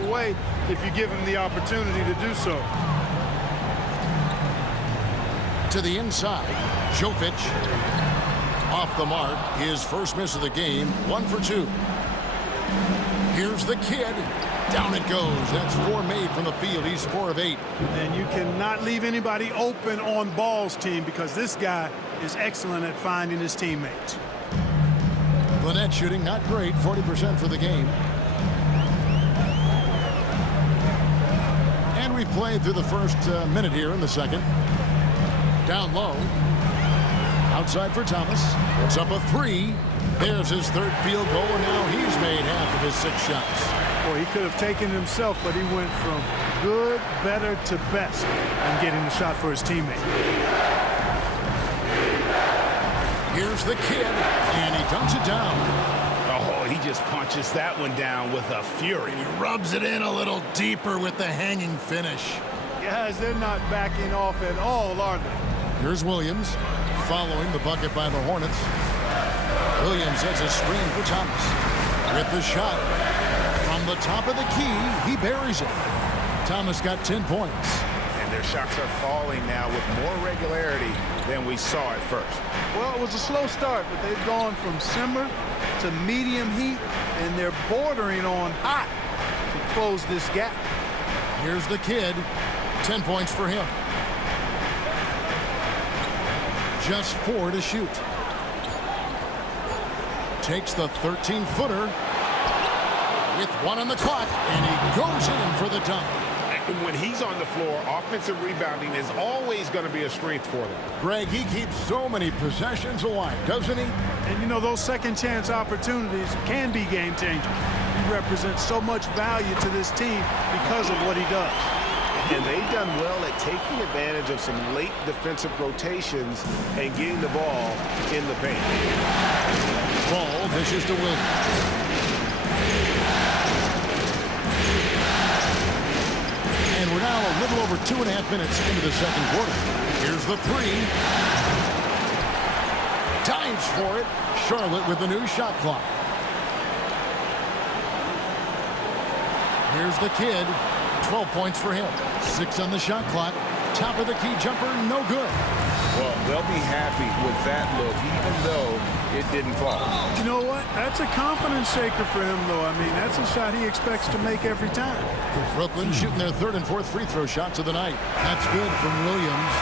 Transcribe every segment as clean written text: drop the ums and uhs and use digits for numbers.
away if you give him the opportunity to do so. To the inside, Jovic off the mark. His first miss of the game, 1 for 2. Here's the kid. Down it goes. That's 4 made from the field. He's 4 of 8. And you cannot leave anybody open on balls, team, because this guy is excellent at finding his teammates. Gwinnett shooting not great, 40% for the game. And we've played through the first minute here in the second. Down low. Outside for Thomas. It's up a 3. There's his 3rd field goal, and now he's made half of his 6 shots. Boy, he could have taken it himself, but he went from good, better to best in getting the shot for his teammate. Here's the kid, and he dumps it down. Oh, he just punches that one down with a fury. He rubs it in a little deeper with the hanging finish. Guys, they're not backing off at all, are they? Here's Williams following the bucket by the Hornets. Williams has a screen for Thomas. With the shot from the top of the key, he buries it. Thomas got 10 points. And their shots are falling now with more regularity than we saw at first. Well, it was a slow start, but they've gone from simmer to medium heat, and they're bordering on hot to close this gap. Here's the kid. 10 points for him. Just 4 to shoot. Takes the 13-footer with 1 on the clock, and he goes in for the dunk. When he's on the floor, offensive rebounding is always going to be a strength for them. Greg, he keeps so many possessions alive, doesn't he? And, you know, those second-chance opportunities can be game-changers. He represents so much value to this team because of what he does. And they've done well at taking advantage of some late defensive rotations and getting the ball in the paint. Ball dishes to Williams. And we're now a little over 2.5 minutes into the second quarter. Here's the 3. Dives for it. Charlotte with the new shot clock. Here's the kid. 12 points for him. 6 on the shot clock. Top of the key jumper, no good. Well, they'll be happy with that look, even though it didn't fall. You know what? That's a confidence shaker for him, though. I mean, that's a shot he expects to make every time. Brooklyn shooting their 3rd and 4th free throw shots of the night. That's good from Williams.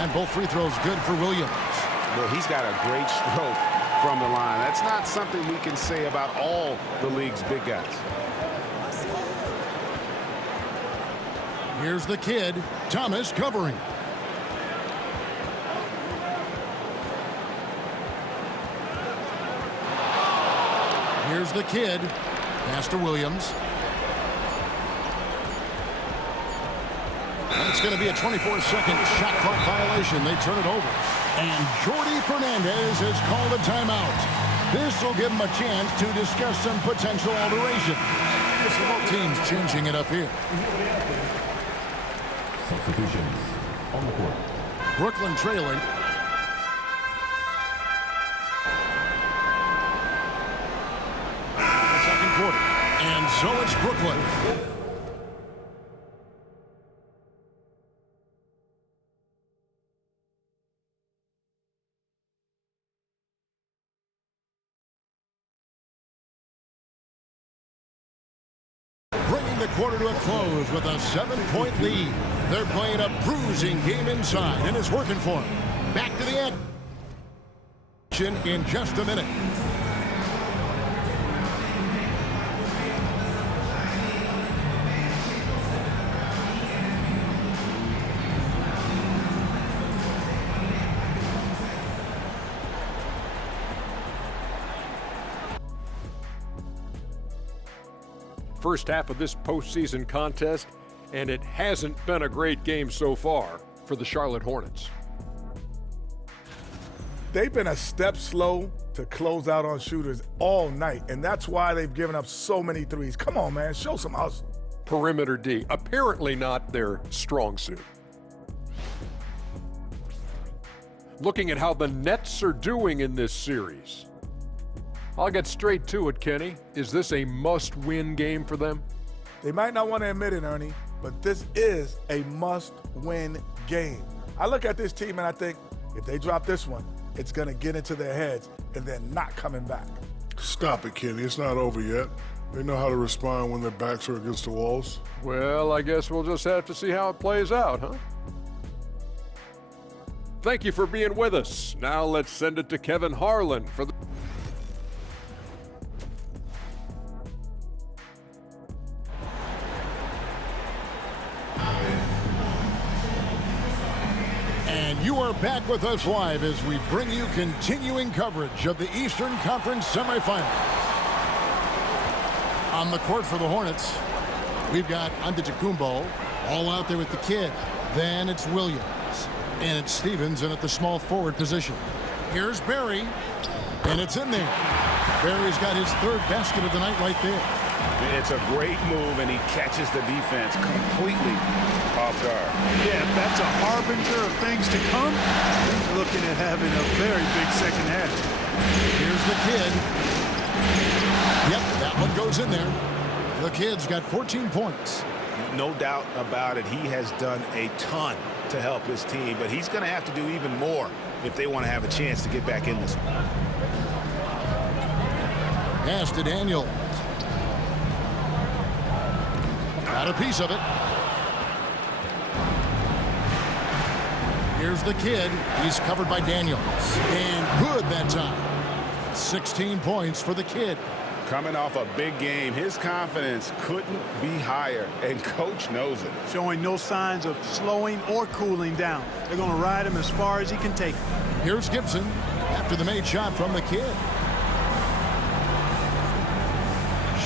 And both free throws good for Williams. Well, he's got a great stroke from the line. That's not something we can say about all the league's big guys. Here's the kid. Thomas covering. Here's the kid. Pass to Williams. It's going to be a 24-second shot clock violation. They turn it over. And Jordi Fernandez has called a timeout. This will give him a chance to discuss some potential alteration. Both teams changing it up here. Substitutions on the court. Brooklyn trailing. Second quarter. And so it's Brooklyn. Bringing the quarter to a close with a 7-point lead. They're playing a bruising game inside, and it's working for them. Back to the action in just a minute. First half of this postseason contest, and it hasn't been a great game so far for the Charlotte Hornets. They've been a step slow to close out on shooters all night, and that's why they've given up so many threes. Come on, man, show some hustle. Perimeter D, apparently not their strong suit. looking at how the Nets are doing in this series. I'll get straight to it, Kenny. Is this a must-win game for them? They might not want to admit it, Ernie, but this is a must-win game. I look at this team and I think if they drop this one, it's going to get into their heads and they're not coming back. Stop it, Kenny. It's not over yet. They know how to respond when their backs are against the walls. Well, I guess we'll just have to see how it plays out, huh? Thank you for being with us. Now let's send it to Kevin Harlan for the... And you are back with us live as we bring you continuing coverage of the Eastern Conference semifinals. On the court for the Hornets, we've got Antetokounmpo all out there with the kid. Then it's Williams. And it's Stevens in at the small forward position. Here's Barry, and it's in there. Barry's got his third basket of the night right there. It's a great move, and he catches the defense completely off guard. Yeah, if that's a harbinger of things to come, he's looking at having a very big second half. Here's the kid. Yep, that one goes in there. The kid's got 14 points. No doubt about it, he has done a ton to help his team, but he's going to have to do even more if they want to have a chance to get back in this one. Pass to Daniel. Got a piece of it. Here's the kid. He's covered by Daniels. And good that time. 16 points for the kid. Coming off a big game, his confidence couldn't be higher, and coach knows it. Showing no signs of slowing or cooling down. They're going to ride him as far as he can take him. Here's Gibson after the made shot from the kid.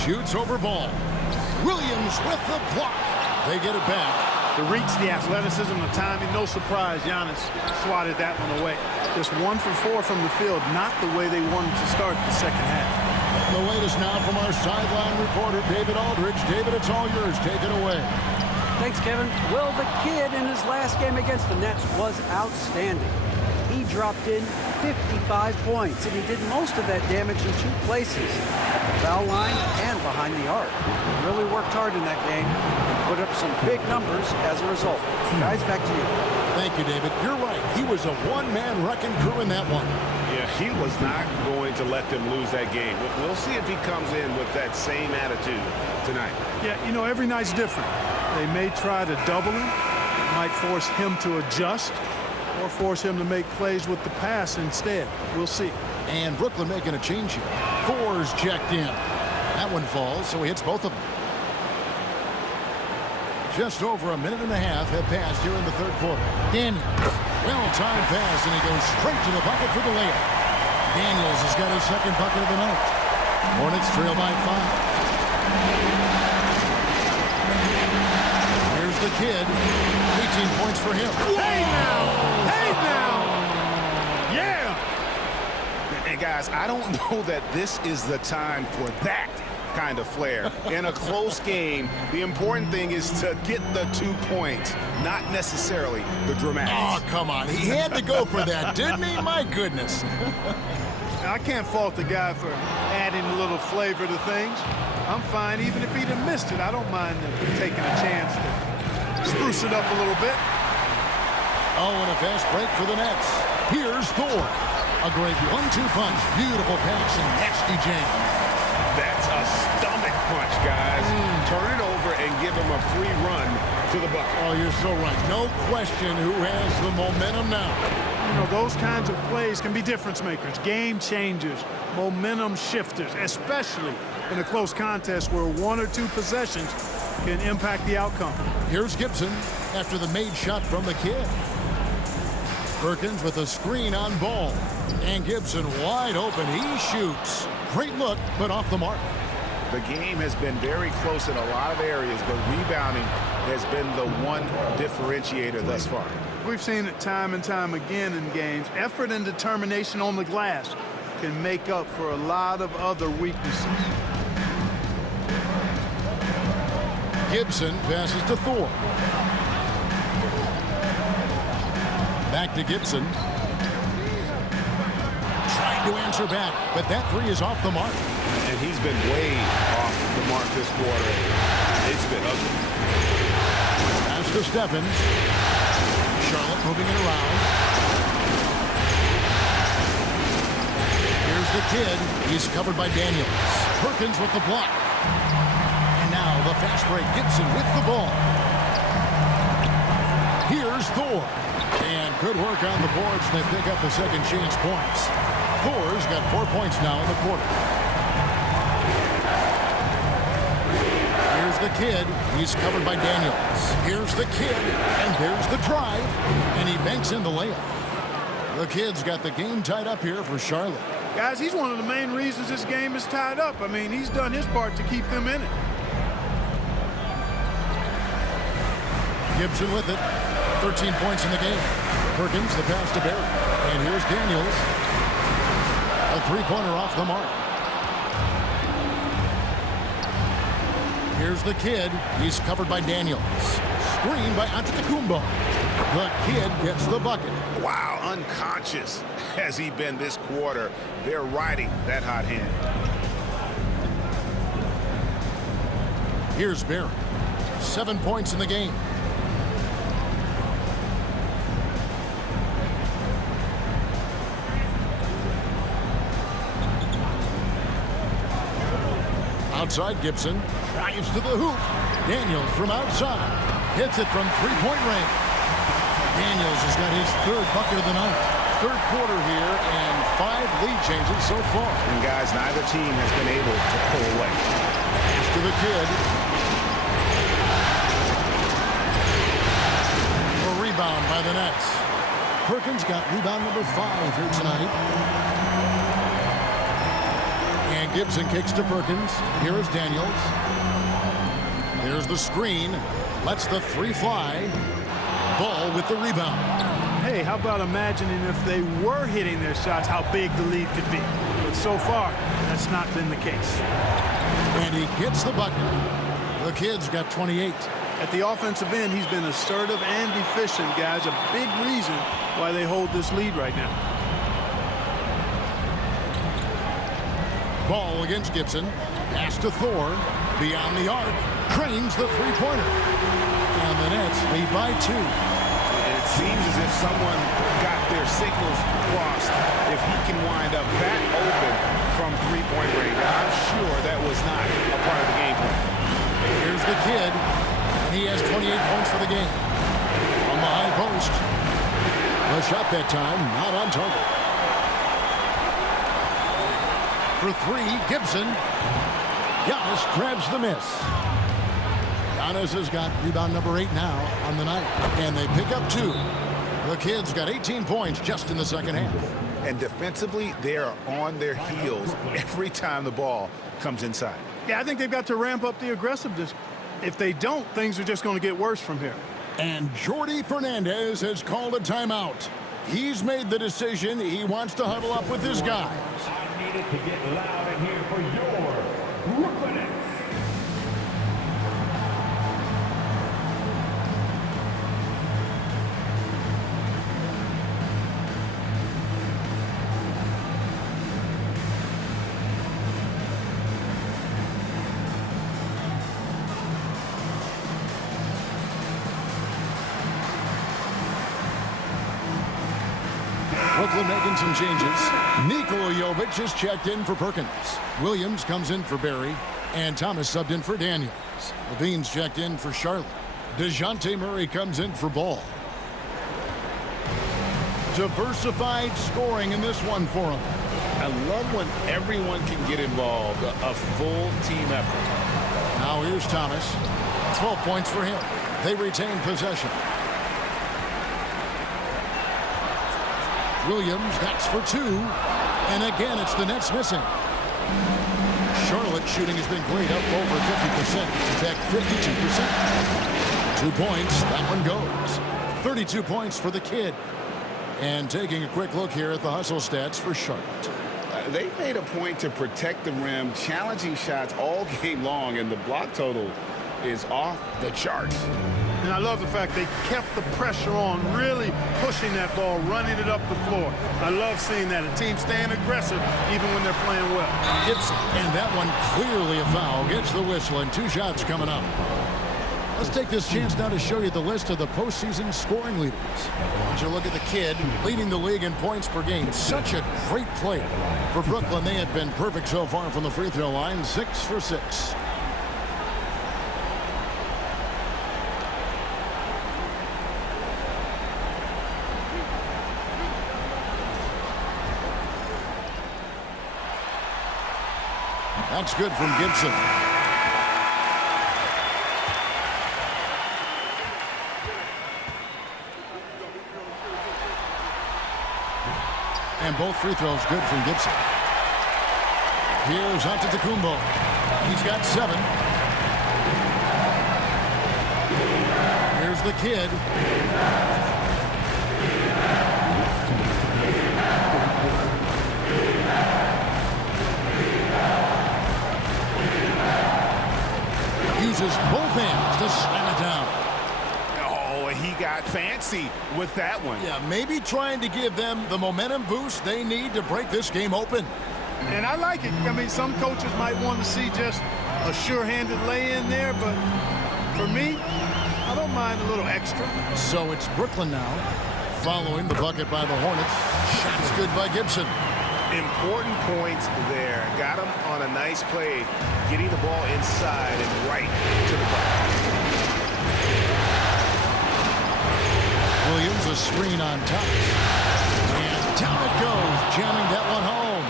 Shoots over ball. Williams with the block. They get it back. The reach, the athleticism, the timing, no surprise. Giannis swatted that one away. Just 1 for 4 from the field, not the way they wanted to start the second half. The latest now from our sideline reporter, David Aldridge. David, it's all yours. Take it away. Thanks, Kevin. Well, the kid in his last game against the Nets was outstanding. He dropped in 55 points, and he did most of that damage in 2 places, at the foul line and behind the arc. He really worked hard in that game and put up some big numbers as a result. Guys, back to you. Thank you, David. You're right. He was a one-man wrecking crew in that one. Yeah, he was not going to let them lose that game. We'll see if he comes in with that same attitude tonight. Yeah, you know, every night's different. They may try to double him. It might force him to adjust or force him to make plays with the pass instead. We'll see. And Brooklyn making a change here. Fours checked in. That one falls, so he hits both of them. Just over a minute and a half have passed here in the third quarter. Daniels, well-timed pass, and he goes straight to the bucket for the layup. Daniels has got his second bucket of the night. Hornets trail by 5. Here's the kid. 18 points for him. Hey now! Hey now! Yeah! And guys, I don't know that this is the time for that kind of flair. In a close game, the important thing is to get the 2 points, not necessarily the dramatics. Oh, come on. He had to go for that, didn't he? My goodness. I can't fault the guy for adding a little flavor to things. I'm fine. Even if he'd have missed it, I don't mind him taking a chance to spruce it up a little bit. Oh, and a fast break for the Nets. Here's Thor. A great 1-2 punch. Beautiful pass and nasty jam. That's a stomach punch, guys. Turn it over and give him a free run to the bucket. Oh, you're so right. No question who has the momentum now. You know, those kinds of plays can be difference makers, game changers, momentum shifters, especially in a close contest where 1 or 2 possessions can impact the outcome. Here's Gibson after the made shot from the kid. Perkins with a screen on ball. And Gibson wide open. He shoots. Great look, but off the mark. The game has been very close in a lot of areas, but rebounding has been the one differentiator thus far. We've seen it time and time again in games. Effort and determination on the glass can make up for a lot of other weaknesses. Gibson passes to Thor. Back to Gibson. to answer back, but that three is off the mark. And he's been way off the mark this quarter. It's been ugly. Pass to Stephens. Charlotte moving it around. Here's the kid. He's covered by Daniels. Perkins with the block. And now the fast break. Gibson with the ball. Here's Thor. And good work on the boards. They pick up the second chance points. Thor's got 4 points now in the quarter. Here's the kid. He's covered by Daniels. Here's the kid. And there's the drive. And he banks in the layup. The kid's got the game tied up here for Charlotte. Guys, he's one of the main reasons this game is tied up. I mean, he's done his part to keep them in it. Gibson with it. 13 points in the game. Perkins, the pass to Barry. And here's Daniels. A three-pointer off the mark. Here's the kid. He's covered by Daniels. Screen by Antetokounmpo. The kid gets the bucket. Wow, unconscious has he been this quarter. They're riding that hot hand. Here's Barry. 7 points in the game. Outside, Gibson drives to the hoop. Daniels from outside hits it from three-point range. Daniels has got his third bucket of the night. Third quarter here and 5 lead changes so far. And guys, neither team has been able to pull away. Pass to the kid. A rebound by the Nets. Perkins got rebound number 5 here tonight. And Gibson kicks to Perkins. Here is Daniels. There's the screen. Lets the three fly. Ball with the rebound. Hey, how about imagining if they were hitting their shots, how big the lead could be. But so far, that's not been the case. And he gets the bucket. The kid's got 28. At the offensive end, he's been assertive and efficient, guys. A big reason why they hold this lead right now. Ball against Gibson. Pass to Thor. Beyond the arc. Cranes the three-pointer. And the Nets lead by 2. It seems as if someone got their signals crossed. If he can wind up that open from three-point range, I'm sure that was not a part of the game plan. Here's the kid. He has 28 points for the game. On the high post. The shot that time, not on target. For 3, Gibson. Giannis grabs the miss. Giannis has got rebound number 8 now on the night. And they pick up 2. The kid's got 18 points just in the second half. And defensively, they are on their heels every time the ball comes inside. Yeah, I think they've got to ramp up the aggressiveness. If they don't, things are just going to get worse from here. And Jordi Fernandez has called a timeout. He's made the decision. He wants to huddle up with his guys. I needed to get loud in here for your Brooklyn Nets. Brooklyn making some changes. Nikola Jovic is checked in for Perkins. Williams comes in for Barry. And Thomas subbed in for Daniels. Levine's checked in for Charlotte. DeJounte Murray comes in for Ball. Diversified scoring in this one for him. I love when everyone can get involved, a full team effort. Now here's Thomas. 12 points for him. They retain possession. Williams, that's for 2. And again, it's the Nets missing. Charlotte shooting has been great, up over 50%. In fact, 52%. 2 points, that one goes. 32 points for the kid. And taking a quick look here at the hustle stats for Charlotte. They made a point to protect the rim, challenging shots all game long, and the block total is off the charts. And I love the fact they kept the pressure on, really pushing that ball, running it up the floor. I love seeing that. A team staying aggressive even when they're playing well. Gibson, and that one clearly a foul, gets the whistle, and 2 shots coming up. Let's take this chance now to show you the list of the postseason scoring leaders. Why don't you look at the kid leading the league in points per game. Such a great player. For Brooklyn, they have been perfect so far from the free throw line, 6 for 6. That's good from Gibson. And both free throws good from Gibson. Here's Antetokounmpo. He's got 7. Here's the kid. Uses both hands to slam it down. Oh, he got fancy with that one. Yeah, maybe trying to give them the momentum boost they need to break this game open. And I like it. I mean, some coaches might want to see just a sure-handed lay-in there, but for me, I don't mind a little extra. So it's Brooklyn now, following the bucket by the Hornets. Shots good by Gibson. Important points there. Got him on a nice play, getting the ball inside and right to the bucket. Williams, a screen on top. And down it goes, jamming that one home.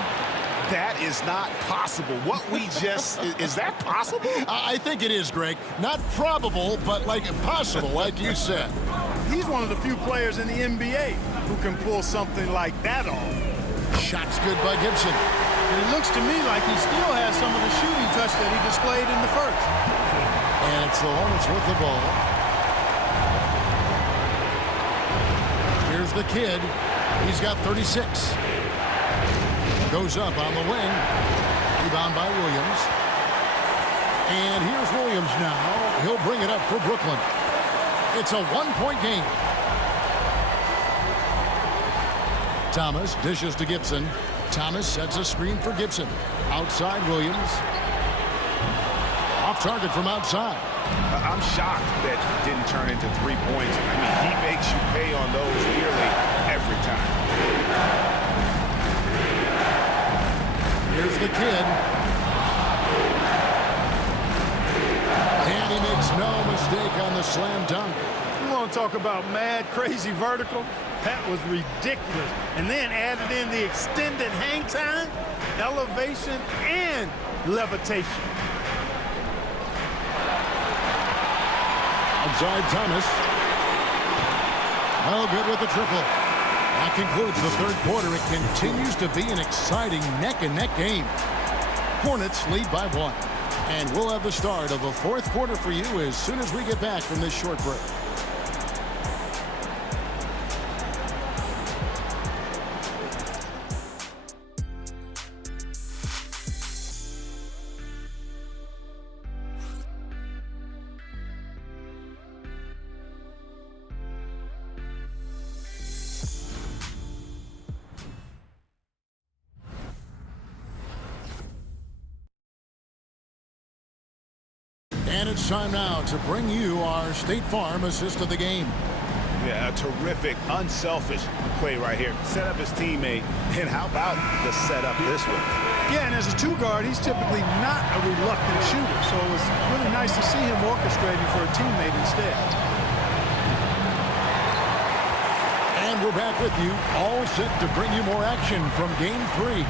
That is not possible. What we just, is that possible? I think it is, Greg. Not probable, but like possible, like you said. He's one of the few players in the NBA who can pull something like that off. Shots good by Gibson. And it looks to me like he still has some of the shooting touch that he displayed in the first. And it's the Hornets with the ball. Here's the kid. He's got 36. Goes up on the wing. Rebound by Williams. And here's Williams now. He'll bring it up for Brooklyn. It's a 1-point game. Thomas dishes to Gibson. Thomas sets a screen for Gibson. Outside Williams. Off target from outside. I'm shocked that didn't turn into 3 points. I mean, he makes you pay on those nearly every time. Here's the kid. And he makes no mistake on the slam dunk. You want to talk about mad, crazy vertical? That was ridiculous. And then added in the extended hang time, elevation, and levitation. Outside Thomas. Well, good with the triple. That concludes the third quarter. It continues to be an exciting neck-and-neck game. Hornets lead by 1. And we'll have the start of the fourth quarter for you as soon as we get back from this short break. And it's time now to bring you our State Farm assist of the game. Yeah, a terrific, unselfish play right here. Set up his teammate. And how about the setup this one? Yeah, and as a 2-guard, he's typically not a reluctant shooter. So it was really nice to see him orchestrating for a teammate instead. And we're back with you, all set to bring you more action from Game 3.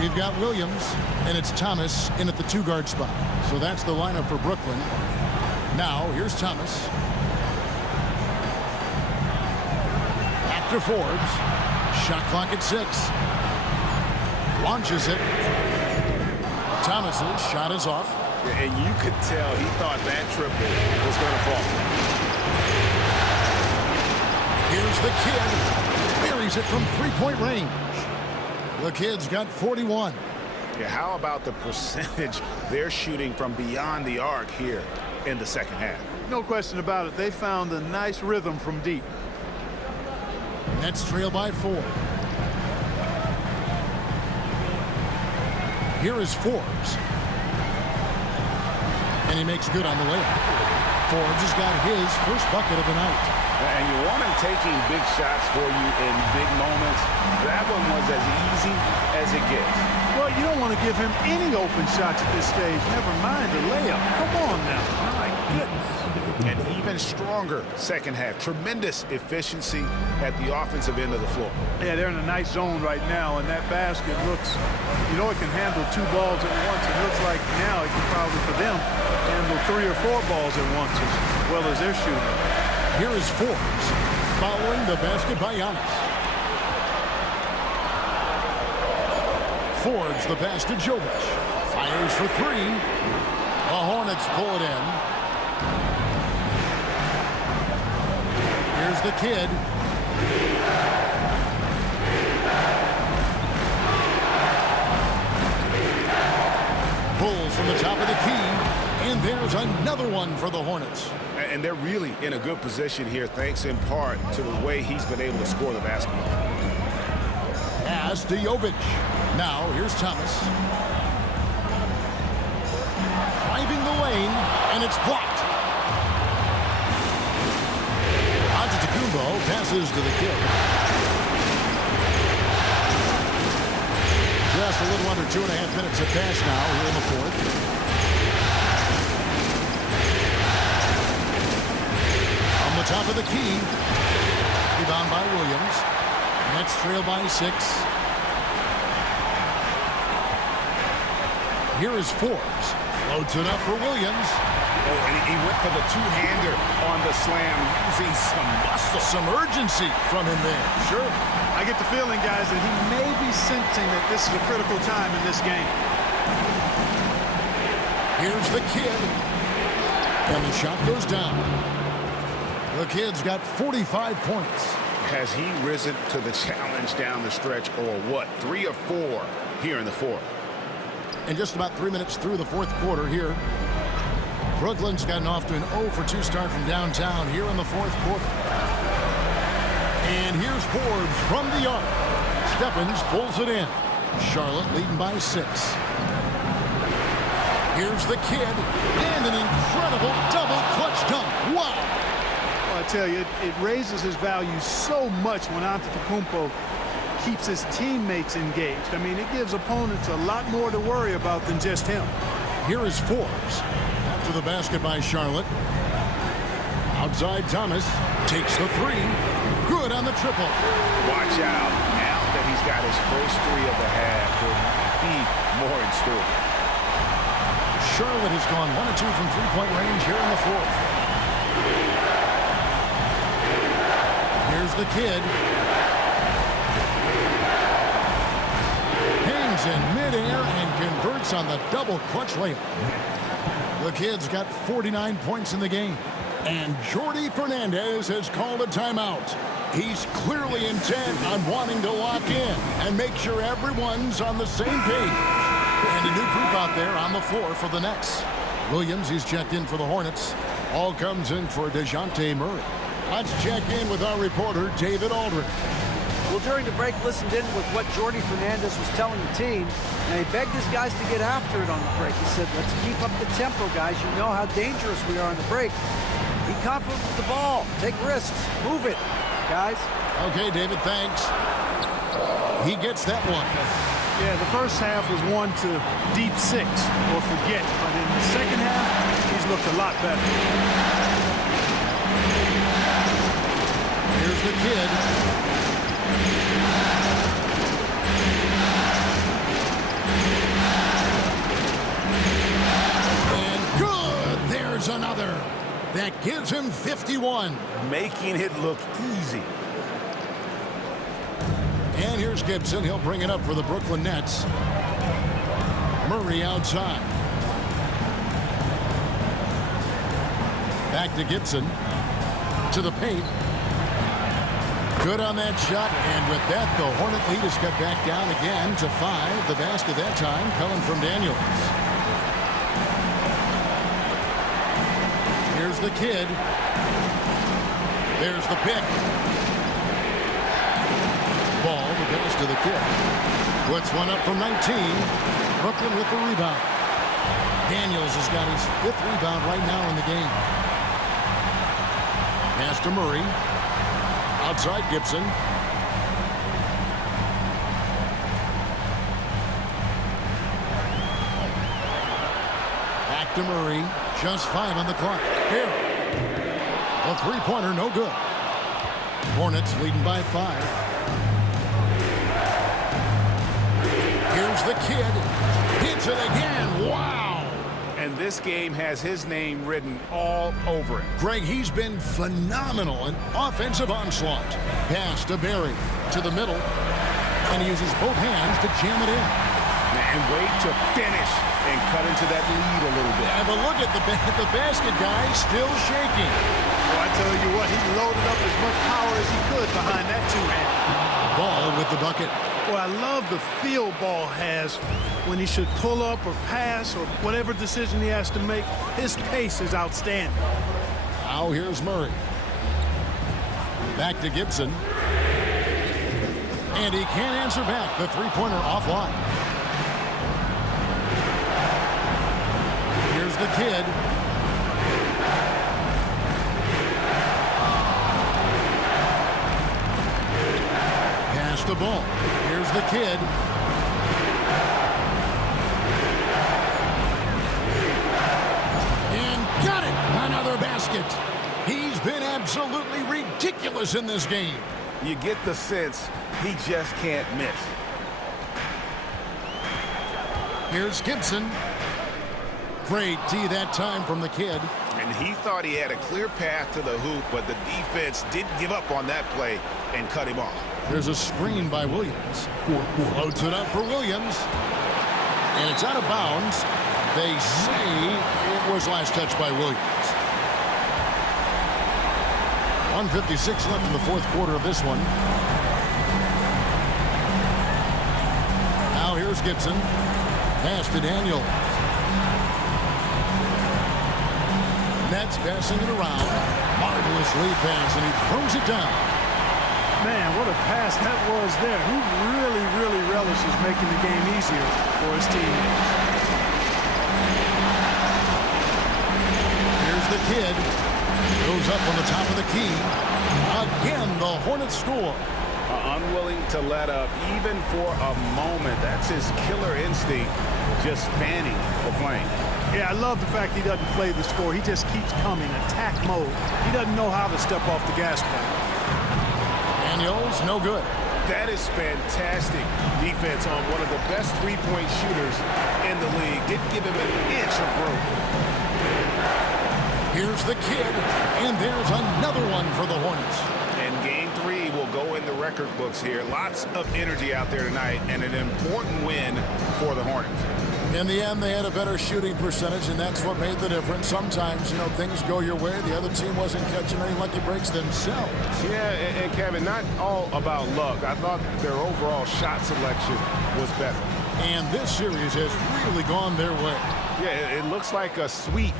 We've got Williams, and it's Thomas in at the 2-guard spot. So that's the lineup for Brooklyn. Now, here's Thomas. Back to Forbes. Shot clock at 6. Launches it. Thomas's shot is off. And you could tell he thought that triple was going to fall. Here's the kid. Buries it from 3-point range. The kid's got 41. Yeah, how about the percentage they're shooting from beyond the arc here? in the second half. No question about it. They found a nice rhythm from deep. Nets trail by 4. Here is Forbes. And he makes good on the layup. Forbes has got his first bucket of the night. And you want him taking big shots for you in big moments. That one was as easy as it gets. Well, you don't want to give him any open shots at this stage. Never mind the layup. Come on now. My goodness. An even stronger second half. Tremendous efficiency at the offensive end of the floor. Yeah, they're in a nice zone right now, and that basket looks, you know, it can handle 2 balls at once. It looks like now it can probably, for them, handle 3 or 4 balls at once as well as they're shooting. Here is Forbes, following the basket by Giannis. Forbes the pass to Jovic. Fires for 3. The Hornets pull it in. Here's the kid. Pulls from the top of the key, and there's another one for the Hornets. And they're really in a good position here, thanks in part to the way he's been able to score the basketball. Pass to Jovic. Now, here's Thomas. Driving the lane, and it's blocked. Antetokounmpo passes to the kid. Just a little under 2.5 minutes have passed now here in the fourth. On the top of the key. Rebound by Williams. Nets trail by 6. Here is Forbes. Floats it up for Williams. Oh, and he went for the two-hander on the slam, using some muscle. Some urgency from him there. Sure. I get the feeling, guys, that he may be sensing that this is a critical time in this game. Here's the kid. And the shot goes down. The kid's got 45 points. Has he risen to the challenge down the stretch, or what? 3 or 4 here in the fourth. And just about 3 minutes through the fourth quarter here. Brooklyn's gotten off to an 0-for-2 start from downtown here in the fourth quarter. And here's Forbes from the arc. Stephens pulls it in. Charlotte leading by 6. Here's the kid. And an incredible double clutch dunk. Wow. Well, I tell you, it raises his value so much when Antetokounmpo keeps his teammates engaged. I mean, it gives opponents a lot more to worry about than just him. Here is Forbes. After the basket by Charlotte. Outside Thomas. Takes the 3. Good on the triple. Watch out. Now that he's got his first 3 of the half, there'll be more in store. Charlotte has gone 1 of 2 from three-point range here in the fourth. Here's the kid. Hangs in midair and converts on the double clutch layup. The kid's got 49 points in the game. And Jordi Fernandez has called a timeout. He's clearly intent on wanting to lock in and make sure everyone's on the same page. And a new group out there on the floor for the Nets. Williams, he's checked in for the Hornets. All comes in for DeJounte Murray. Let's check in with our reporter, David Aldridge. Well, during the break, listened in with what Jordi Fernandez was telling the team, and he begged his guys to get after it on the break. He said, let's keep up the tempo, guys. You know how dangerous we are on the break. Be confident with the ball. Take risks. Move it, guys. Okay, David, thanks. He gets that one. Yeah, the first half was 1 to deep 6 or forget. But in the second half, he's looked a lot better. Here's the kid. And good. There's another. That gives him 51. Making it look easy. And here's Gibson. He'll bring it up for the Brooklyn Nets. Murray outside. Back to Gibson. To the paint. Good on that shot. And with that, the Hornet lead is cut back down again to 5. The basket that time coming from Daniels. Here's the kid. There's the pick. Ball, the pass to the kid. Puts one up from 19. Brooklyn with the rebound. Daniels has got his 5th rebound right now in the game. Pass to Murray. Outside Gibson. Back to Murray. Just 5 on the clock. Here. A three-pointer, no good. Hornets leading by 5. Here's the kid. Hits it again. Wow. And this game has his name written all over it. Greg, he's been phenomenal. An offensive onslaught. Pass to Barry. To the middle. And he uses both hands to jam it in. And wait to finish and cut into that lead a little bit. Yeah, but look at the basket guy still shaking. Well, I tell you what, he loaded up as much power as he could behind that two-hand. Ball with the bucket. Well, I love the feel Ball has when he should pull up or pass or whatever decision he has to make. His pace is outstanding. Now here's Murray. Back to Gibson. And he can't answer back. The three-pointer offline. Here's the kid. Pass the ball. Here's the kid. And got it. Another basket. He's been absolutely ridiculous in this game. You get the sense he just can't miss. Here's Gibson. Great D that time from the kid. And he thought he had a clear path to the hoop, but the defense didn't give up on that play and cut him off. There's a screen by Williams. Floats it up for Williams. And it's out of bounds. They say it was last touched by Williams. 1:56 left in the 4th quarter of this one. Now here's Gibson. Pass to Daniel. Nets passing it around. Marvelous lead pass, and he throws it down. Man, what a pass that was there. He really relishes making the game easier for his team. Here's the kid. Goes up on the top of the key. Again, the Hornets score. Unwilling to let up even for a moment. That's his killer instinct, just fanning the flame. Yeah, I love the fact he doesn't play the score. He just keeps coming, attack mode. He doesn't know how to step off the gas pedal. Daniels, no good. That is fantastic defense on one of the best three-point shooters in the league. Didn't give him an inch of room. Here's the kid, and there's another one for the Hornets. And game 3 will go in the record books here. Lots of energy out there tonight, and an important win for the Hornets. In the end, they had a better shooting percentage, and that's what made the difference. Sometimes, things go your way. The other team wasn't catching any lucky breaks themselves. Yeah, and Kevin, not all about luck. I thought their overall shot selection was better. And this series has really gone their way. Yeah, it looks like a sweep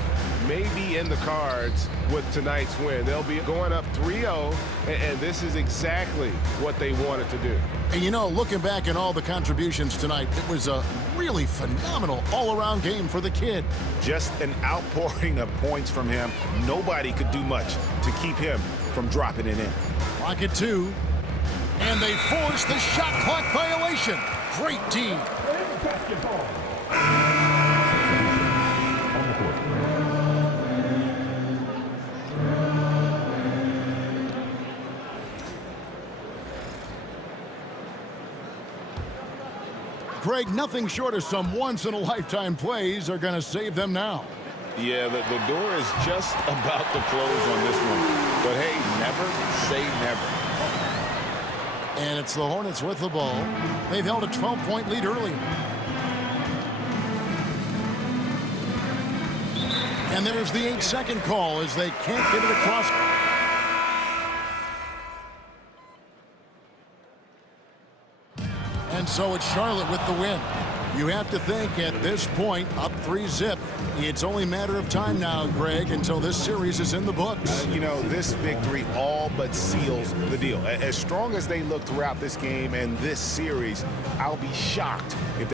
may be in the cards with tonight's win. They'll be going up 3-0, and this is exactly what they wanted to do. And looking back at all the contributions tonight, it was a really phenomenal all-around game for the kid. Just an outpouring of points from him. Nobody could do much to keep him from dropping it in. Clock at 2, and they force the shot clock violation. Great team. Basketball. Greg, nothing short of some once-in-a-lifetime plays are going to save them now. Yeah, the door is just about to close on this one. But hey, never say never. And it's the Hornets with the ball. They've held a 12-point lead early. And there's the 8-second call as they can't get it across. And so it's Charlotte with the win. You have to think at this point, up 3-zip, it's only a matter of time now, Greg, until this series is in the books. You know, this victory all but seals the deal. As strong as they look throughout this game and this series, I'll be shocked if